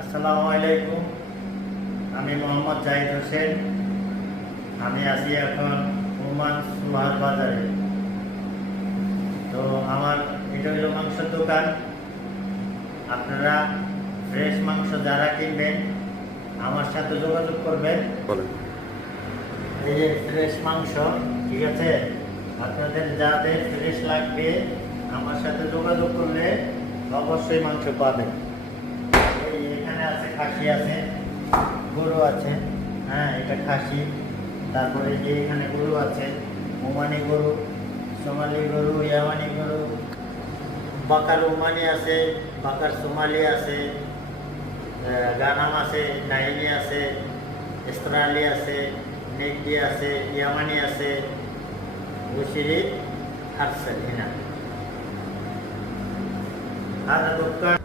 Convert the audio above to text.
আসসালামু আলাইকুম। আমি মোহাম্মদ জাহিদ হোসেন। আমি আছি এখন ওমান সুহার বাজারে। তো আমার এটা হলো মাংসের দোকান। আপনারা ফ্রেশ মাংস যারা কিনবেন আমার সাথে যোগাযোগ করবেন। বলেন। এই যে ফ্রেশ মাংস, ঠিক আছে? আপনাদের যাদের ফ্রেশ লাগবে আমার সাথে যোগাযোগ করলে অবশ্যই মাংস পাবেন। এই এখানে আছে, খাসি আছে, গরু আছে। হ্যাঁ, এটা খাসি। তারপরে যে এখানে গরু আছে, ওমানি গরু, সোমালি গরু, ইয়ামানি গরু, বাকার ওমানি আছে, বাকার সোমালি আছে, গানাম আছে, নাইনি আছে, ইসরায়েলি আছে, নেগডি আছে, ইয়ামানি আছে, বসিরি আরসাল হিনা। هذا دكان